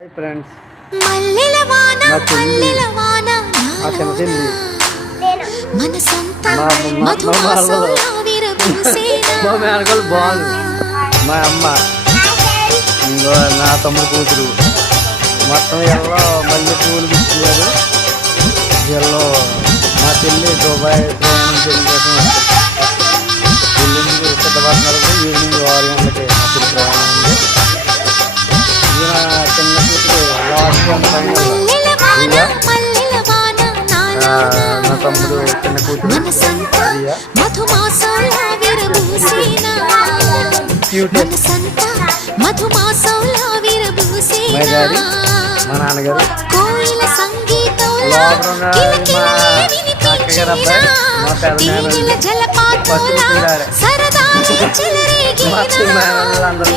Hi friends, మా మేనగోళ్ళు బాగుంది. మా అమ్మ ఇంకో నా తమ్ముడు కూతురు మొత్తం ఎల్లో మళ్ళీ పూలు ఇచ్చారు. ఎల్లో మా చెల్లి దుబాయ్ ప్రయాణం కోసం వెళ్ళింది. సిద్ధపడుతున్నారు. ఈవినింగ్ 6 గంటలకి మా చెల్లి ప్రయాణం ఉంది. చిన్న కూతురు నా తమ్ముడు చిన్న కూతురు మా డాడీ మా నాన్నగారు అక్కగారు అబ్బాయి మా పెద్ద అందరూ